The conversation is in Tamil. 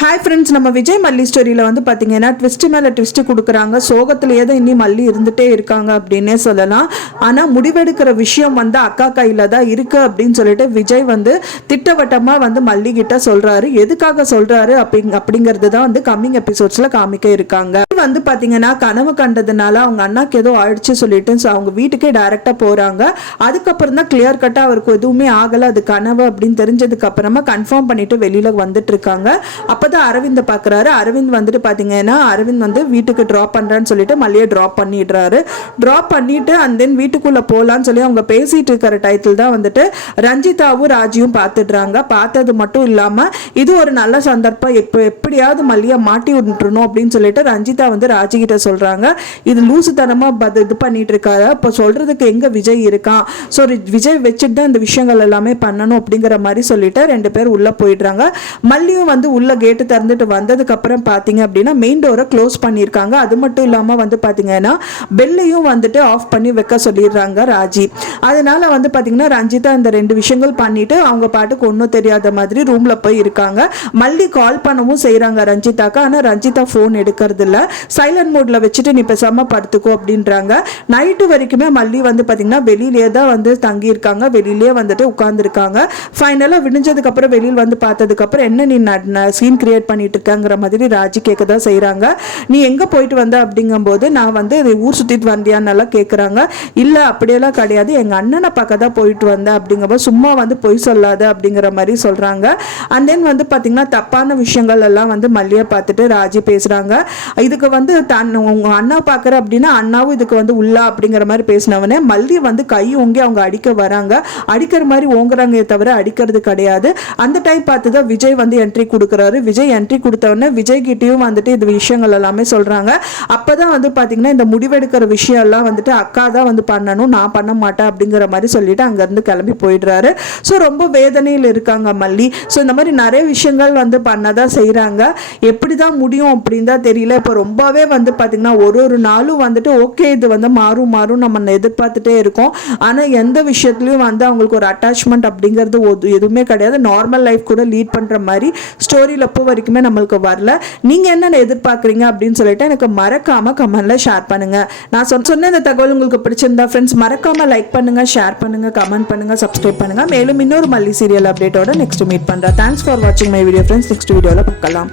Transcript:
ஹாய் ஃப்ரெண்ட்ஸ், நம்ம விஜய் மல்லி ஸ்டோரியில் வந்து பார்த்தீங்கன்னா ட்விஸ்ட் மேலே ட்விஸ்ட் கொடுக்குறாங்க. சோகத்திலேயே தான் இன்னி மல்லி இருந்துகிட்டே இருக்காங்க அப்படின்னே சொல்லலாம். ஆனால் முடிவெடுக்கிற விஷயம் வந்து அக்கா கையில் தான் இருக்குது அப்படின்னு சொல்லிட்டு விஜய் வந்து திட்டவட்டமாக வந்து மல்லி கிட்ட சொல்கிறாரு. எதுக்காக சொல்கிறாரு அப்படிங்கிறது தான் வந்து கம்மிங் எபிசோட்ஸில் காமிக்க இருக்காங்க. வந்து பார்த்தீங்கன்னா கனவு கண்டதுனால அவங்க அண்ணாக்கு ஏதோ ஆயிடுச்சு சொல்லிட்டு அவங்க வீட்டுக்கே டைரெக்டாக போகிறாங்க. அதுக்கப்புறம் தான் கிளியர் கட்டாக அவருக்கு எதுவுமே ஆகலை, அது கனவு அப்படின்னு தெரிஞ்சதுக்கு அப்புறமா கன்ஃபார்ம் பண்ணிட்டு வெளியில் வந்துட்டு இருக்காங்க. அப்பதான் அரவிந்த் பாக்குறாரு. அரவிந்த் வந்துட்டு பாத்தீங்கன்னா அரவிந்த் வந்து வீட்டுக்கு டிராப் பண்றான்னு சொல்லிட்டு மல்லியை டிராப் பண்ணிடுறாரு. டிராப் பண்ணிட்டு அண்ட் தென் வீட்டுக்குள்ள போலான்னு சொல்லி அவங்க பேசிட்டு இருக்கிற டைட்டில் தான் வந்துட்டு ரஞ்சிதாவும் ராஜியும் பார்த்துடுறாங்க. பார்த்தது மட்டும் இல்லாம இது ஒரு நல்ல சந்தர்ப்பம், எப்படியாவது மல்லியை மாட்டி விட்டுறணும் அப்படின்னு சொல்லிட்டு ரஞ்சிதா வந்து ராஜி கிட்ட சொல்றாங்க. இது லூசுத்தனமா இது பண்ணிட்டு இருக்காரு, இப்போ சொல்றதுக்கு எங்க விஜய் இருக்கான், ஸோ விஜய் வச்சுட்டு தான் இந்த விஷயங்கள் எல்லாமே பண்ணணும் அப்படிங்கிற மாதிரி சொல்லிட்டு ரெண்டு பேர் உள்ள போயிடுறாங்க. மல்லியும் வந்து உள்ள கேட்டு திறந்துட்டு வந்ததுக்கு அப்புறம் பாத்தீங்க அப்படின்னா மெயின் டோரை க்ளோஸ் பண்ணியிருக்காங்க. அது மட்டும் இல்லாம வந்து பாத்தீங்கன்னா பெல்லையும் வந்துட்டு ஆஃப் பண்ணி வைக்க சொல்லிடுறாங்க ராஜி. அதனால வந்து பாத்தீங்கன்னா ரஞ்சிதா இந்த ரெண்டு விஷயங்கள் பண்ணிட்டு அவங்க பாட்டுக்கு ஒன்றும் தெரியாத மாதிரி ரூம்ல போய் இருக்காங்க. மல்லி கால் பண்ணவும் செய்யறாங்க ரஞ்சிதாக்கு. ஆனா ரஞ்சிதா போன் எடுக்கிறது இல்ல, சைலண்ட் மோட்ல வச்சுட்டு நீ பேசாம படுத்துக்கோ அப்படின்றாங்க. நைட்டு வரைக்குமே மல்லி வந்து பாத்தீங்கன்னா வெளியிலே தான் வந்து தங்கி இருக்காங்க, வெளியிலே வந்துட்டு உட்கார்ந்து இருக்காங்க. ஃபைனலா விடிஞ்சதுக்கு அப்புறம் வெளியில் வந்து பார்த்ததுக்கு அப்புறம் என்ன நீ சீன் கிரியேட் பண்ணிட்டு இருக்காங்கிற மாதிரி ராஜி கேட்க தான் செய்கிறாங்க. நீ எங்கே போயிட்டு வந்த அப்படிங்கும்போது நான் வந்து ஊர் சுற்றிட்டு வந்தியான்னு கேட்குறாங்க. இல்லை அப்படியெல்லாம் கிடையாது, எங்கள் அண்ணனை பார்க்க தான் போயிட்டு வந்தேன் அப்படிங்கும்போது சும்மா வந்து பொய் சொல்லாத அப்படிங்கிற மாதிரி சொல்கிறாங்க. அண்ட் தென் வந்து பார்த்தீங்கன்னா தப்பான விஷயங்கள் எல்லாம் வந்து மல்லியை பார்த்துட்டு ராஜி பேசுகிறாங்க. இதுக்கு வந்து உங்கள் அண்ணா பார்க்குற அப்படின்னா அண்ணாவும் இதுக்கு வந்து உள்ளா அப்படிங்கிற மாதிரி பேசினவனே மல்லி வந்து கை ஓங்கி அவங்க அடிக்க வராங்க. அடிக்கிற மாதிரி ஓங்குறாங்க தவிர அடிக்கிறது கிடையாது. அந்த டைம் பார்த்து தான் விஜய் வந்து என்ட்ரி கொடுக்குறாரு. விஜய் என்ட்ரி கொடுத்தவொடனே விஜய் கிட்டேயும் வந்துட்டு இந்த விஷயங்கள் எல்லாமே சொல்றாங்க. அப்பதான் வந்து பாத்தீங்கன்னா இந்த முடிவெடுக்கிற விஷயம் எல்லாம் வந்துட்டு அக்கா தான் வந்து பண்ணணும், நான் பண்ண மாட்டேன் அப்படிங்கிற மாதிரி சொல்லிட்டு அங்கிருந்து கிளம்பி போயிடுறாரு. ஸோ ரொம்ப வேதனையில் இருக்காங்க மல்லி. ஸோ இந்த மாதிரி நிறைய விஷயங்கள் வந்து பண்ணதான் செய்யறாங்க. எப்படிதான் முடியும் அப்படின்னு தான் தெரியல. இப்போ ரொம்பவே வந்து பாத்தீங்கன்னா ஒரு நாளும் வந்துட்டு ஓகே இது வந்து மாறும் நம்ம எதிர்பார்த்துட்டே இருக்கோம். ஆனா எந்த விஷயத்துலயும் வந்து அவங்களுக்கு ஒரு அட்டாச்மெண்ட் அப்படிங்கிறது எதுவுமே கிடையாது. நார்மல் லைஃப் கூட லீட் பண்ற மாதிரி ஸ்டோரியில் இப்போ வரைக்குமே நம்மளுக்கு வரல. நீங்கள் என்ன எதிர்பார்க்குறீங்க அப்படின்னு சொல்லிட்டு எனக்கு மறக்காமல் கமெண்ட்டில் ஷேர் பண்ணுங்கள். நான் சொன்ன இந்த தகவல் உங்களுக்கு பிடிச்சிருந்தா ஃப்ரெண்ட்ஸ் மறக்காமல் லைக் பண்ணுங்கள், ஷேர் பண்ணுங்கள், கமெண்ட் பண்ணுங்கள், சப்ஸ்கிரைப் பண்ணுங்கள். மேலும் இன்னொரு மல்லி சீரியல் அப்டேட்டோட நெக்ஸ்ட் மீட் பண்ணுறேன். தேங்க்ஸ் ஃபார் வாட்சிங் மை வீடியோ ஃப்ரெண்ட்ஸ். நெக்ஸ்ட் வீடியோவில் பார்க்கலாம்.